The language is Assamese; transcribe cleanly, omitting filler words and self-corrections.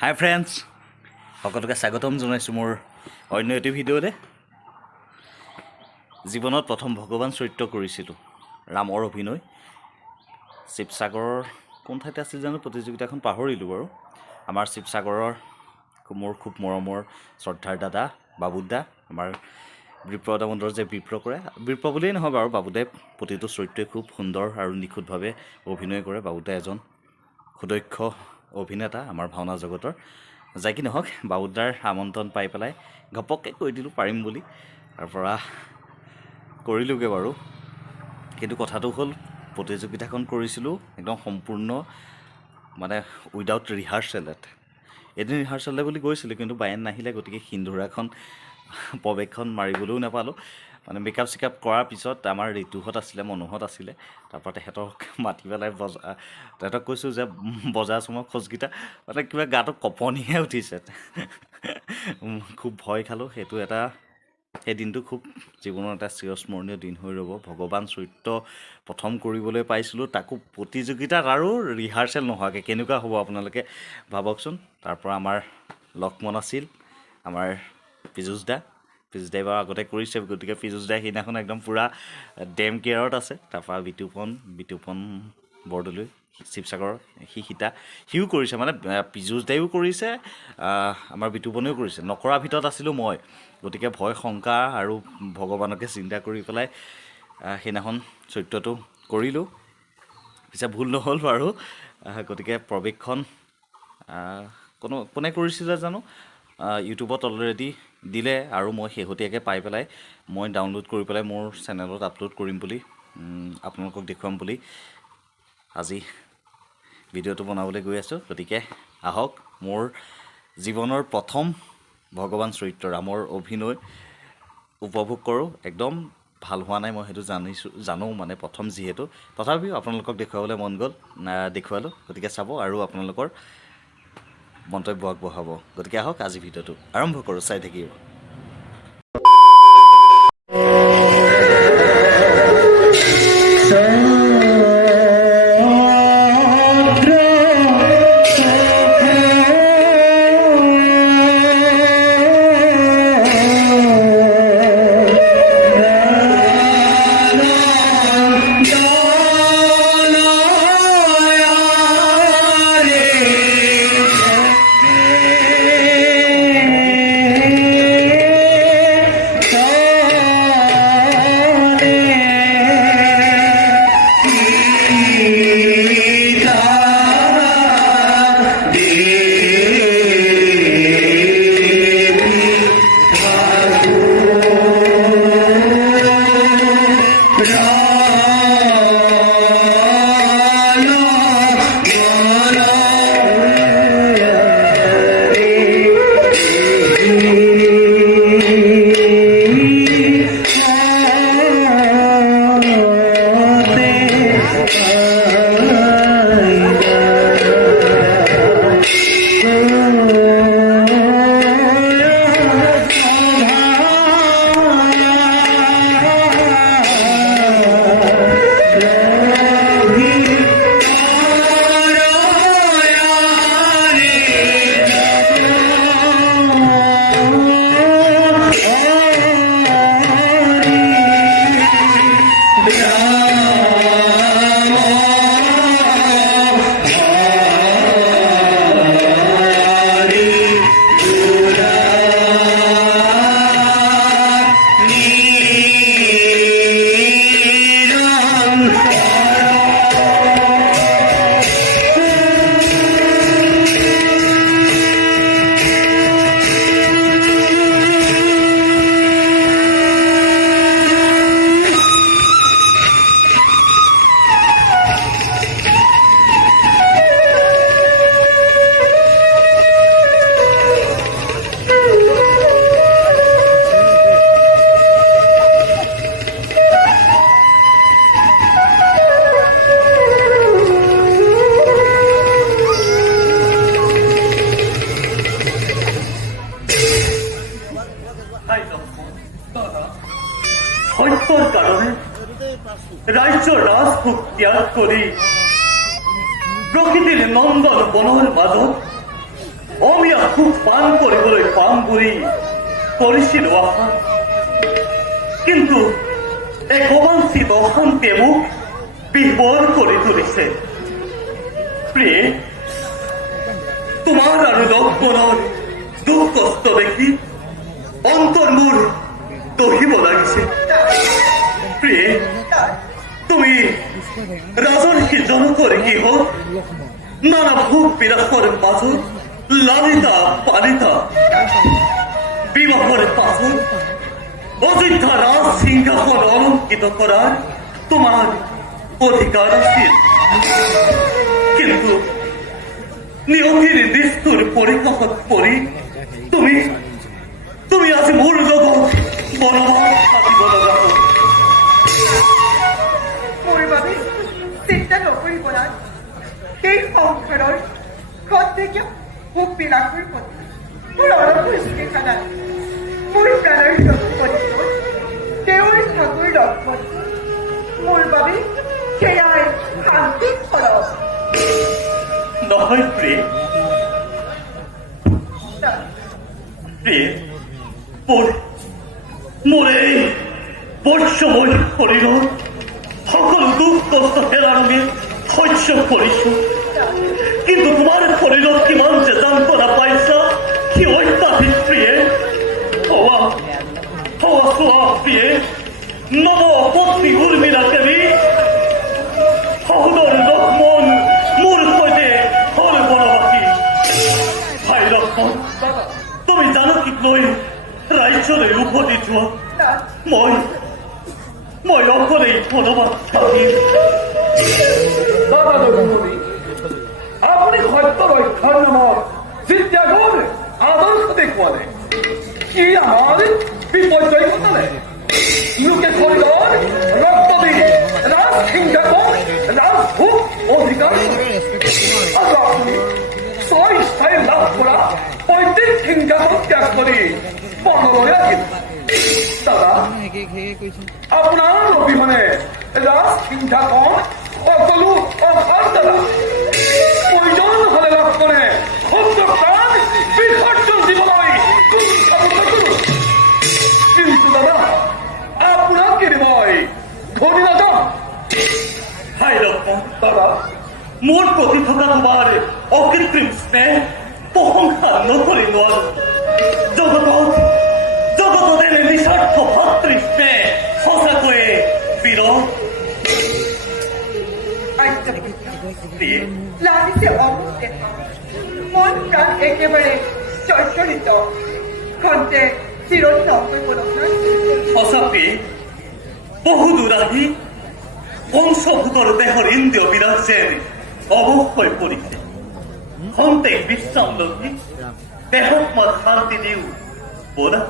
হাই ফ্ৰেণ্ডছ, সকলোকে স্বাগতম জনাইছোঁ মোৰ অন্য এটি ভিডিঅ'তে। জীৱনত প্ৰথম ভগৱান চৰিত্ৰ কৰিছিলোঁ, ৰামৰ অভিনয়। শিৱসাগৰৰ কোন ঠাইতে আছিল জানো প্ৰতিযোগিতাখন পাহৰিলোঁ বাৰু। আমাৰ শিৱসাগৰৰ মোৰ খুব মৰমৰ শ্ৰদ্ধাৰ দাদা বাবুদা, আমাৰ বিপ্ৰদা মণ্ডলৰ যে বিপ্ৰ কৰে, বিপ্ৰ বুলিয়েই নহয় বাৰু, বাবুদাই প্ৰতিটো চৰিত্ৰই খুব সুন্দৰ আৰু নিখুঁতভাৱে অভিনয় কৰে। বাবুদা এজন সুদক্ষ অভিনেতা আমাৰ ভাওনা জগতৰ। যাই কি নহওক, বাবুদাৰ আমন্ত্ৰণ পাই পেলাই ঘপককৈ কৈ দিলোঁ পাৰিম বুলি, তাৰপৰা কৰিলোঁগৈ বাৰু। কিন্তু কথাটো হ'ল, প্ৰতিযোগিতাখন কৰিছিলোঁ একদম সম্পূৰ্ণ মানে উইদাউট ৰিহাৰ্চেলত। এদিন ৰিহাৰ্চেলে বুলি গৈছিলোঁ, কিন্তু বায়েন নাহিলে, গতিকে সিন্দুৰাখন প্ৰৱেশখন মাৰিবলৈও নাপালোঁ। মানে মেকআপ চেকআপ কৰাৰ পিছত আমাৰ ঋতুহঁত আছিলে, মনোহঁত আছিলে, তাৰপৰা তেহেঁতক মাতি পেলাই তেহেঁতক কৈছোঁ যে বজাইছোঁ মই খোজকেইটা, মানে কিবা গাটো কঁপনিহে উঠিছে। খুব ভয় খালোঁ। সেই দিনটো খুব জীৱনৰ এটা চিৰস্মৰণীয় দিন হৈ ৰ'ব। ভগৱান চৰিত্ৰ প্ৰথম কৰিবলৈ পাইছিলোঁ, তাকো প্ৰতিযোগিতাত আৰু ৰিহাৰ্চেল নোহোৱাকৈ। কেনেকুৱা হ'ব আপোনালোকে ভাবকচোন। তাৰপৰা আমাৰ লক্ষ্মণ আছিল, আমাৰ পীযুষদাই বাৰু আগতে কৰিছে, গতিকে পীযুষদাই সেইদিনাখন একদম পূৰা ডেম কেয়াৰত আছে। তাৰপৰা বিতুপন বৰদলৈ শিৱসাগৰৰ সিও কৰিছে, মানে পীযুষদায়ো কৰিছে, আমাৰ বিতুপনেও কৰিছে। নকৰাৰ ভিতৰত আছিলোঁ মই, গতিকে ভয় শংকা আৰু ভগৱানকে চিন্তা কৰি পেলাই সেইদিনাখন চৰিত্ৰটো কৰিলোঁ। পিছে ভুল নহ'ল বাৰু। গতিকে প্ৰৱেশখন কোনে কৰিছিলে জানো, ইউটিউবত অলৰেডি দিলে, আৰু মই শেহতীয়াকৈ পাই পেলাই মই ডাউনলোড কৰি পেলাই মোৰ চেনেলত আপলোড কৰিম বুলি, আপোনালোকক দেখুৱাম বুলি আজি ভিডিঅ'টো বনাবলৈ গৈ আছোঁ। গতিকে আহক, মোৰ জীৱনৰ প্ৰথম ভগৱান চৰিত্ৰ ৰামৰ অভিনয় উপভোগ কৰোঁ। একদম ভাল হোৱা নাই, মই সেইটো জানো, মানে প্ৰথম যিহেতু, তথাপিও আপোনালোকক দেখুৱাবলৈ মন গ'ল, দেখুৱালোঁ। গতিকে চাব আৰু আপোনালোকৰ মন্তব্য আগবঢ়াব। গতিকে আহক, আজি ভিডিঅ'টো আৰম্ভ কৰোঁ, চাই থাকিব। সত্যৰ কাৰণে ৰাজ্য ৰাজভোগ ত্যাগ কৰি প্ৰকৃতিৰ নন্দন বনৰ মাজত অমিয়া খুব পান কৰিবলৈ পাম বুলি কৰিছিলো আশা, কিন্তু এক অবাঞ্ছিত অশান্তিয়ে মোক বিহ্বল কৰি তুলিছে। প্ৰিয়ে, তোমাৰ আৰু লক্ষ্মণৰ দুখ কষ্ট দেখি অন্তৰ মোৰ দহিব লাগিছে। প্ৰিয়ে, তুমি ৰাজৰ্ষি জনকৰ গৃহত নানা ভোগ বিলাসৰ মাজত লালিতা পালিতা বিবাহৰ পাছত অযোধ্যা ৰাজ সিংহাসন অলংকৃত কৰাৰ তোমাৰ অধিকাৰ আছিল, কিন্তু নিয়তিৰ নিষ্ঠুৰ পৰিহাসত পৰি তুমি আজি মোৰ লগত বনবাস থাকিব লগা হ'ল। মোৰ বাবে চিন্তা নকৰিব নাই। সেই সংসাৰৰ খন্তেকীয়া ভোগ বিলাসৰ প্ৰতি মোৰ অলপো স্পৃহা নাই। মোৰ প্ৰাণৰ লক্ষ্মণ, তেওঁৰ ঠাকুৰ লক্ষ্মণ, মোৰ বাবে সেয়াই শান্তি খৰচ। নহয় প্ৰিয়ে, মোৰ এই বৰ্ষময় শৰীৰৰ সকলো দুখ কষ্ট হেৰাৰঙে সহ্য কৰিছো, কিন্তু তোমাৰ শৰীৰত কিমান যে যান্ত্ৰণা পাইছা সি অত্যাধিক। প্ৰিয়ে, চোৱা প্ৰিয়ে, নৱ পত্নী উৰ্মিলাকে সহোদৰ লক্ষ্মণ মোৰ সৈতে হল বনবাসী। ভাই লক্ষ্মণ, তুমি জানকীক লৈ ৰাজ্যলৈ উভতি যোৱা, মই অকলেই বনবাস থাকিম। আপুনি সত্য ৰক্ষাৰ নামত জিত্যাগৰ আদৰ্শ দেখুৱালে, কি আমাৰ বিপৰ্যয় ঘটালে। লোকে শৰীৰৰ ৰক্ত দি ৰাজ সিংহাসন ৰাজভোগ অধিকাৰ আৰু আপুনি স্বইচ্ছাই লাভ কৰা পৈতৃক সিংহাসন ত্যাগ কৰি বনলৈ আহিল। দাদা, আপোনাৰ অবিহনে ৰাজ সিংহাসন সকলো অভাৱ দাদা। প্ৰয়োজন হলে লক্ষ্মণে ক্ষুদ্ৰ প্ৰাণ বিসৰ্জন দিবলৈ কিন্তু দাদা আপোনাক এৰি মই ধৰি নাযাম। ভাই লক্ষ্মণ, দাদা, মোৰ প্ৰতি থকা তোমাৰ অকৃত্ৰিম স্নেহ প্ৰশংসা নকৰি নোৱাৰো। জগতত এনে নিস্বাৰ্থ ভাতৃ স্নেহ সঁচাকৈয়ে বিৰল। লাগিছে অমুক দেখা, মন প্ৰাণ একেবাৰে জৰ্জৰিত, খন্তে চিৰদিন নকৰিব নহয়। সঁচাকৈ বহু দূৰ আহি পঞ্চভূতৰ দেহৰ ইন্দ্ৰিয় বিৰাট যেন অৱশ হৈ পৰিছে। খন্তেক বিশ্ৰাম লৈ দেহক মই শান্তি দিওঁ বলা।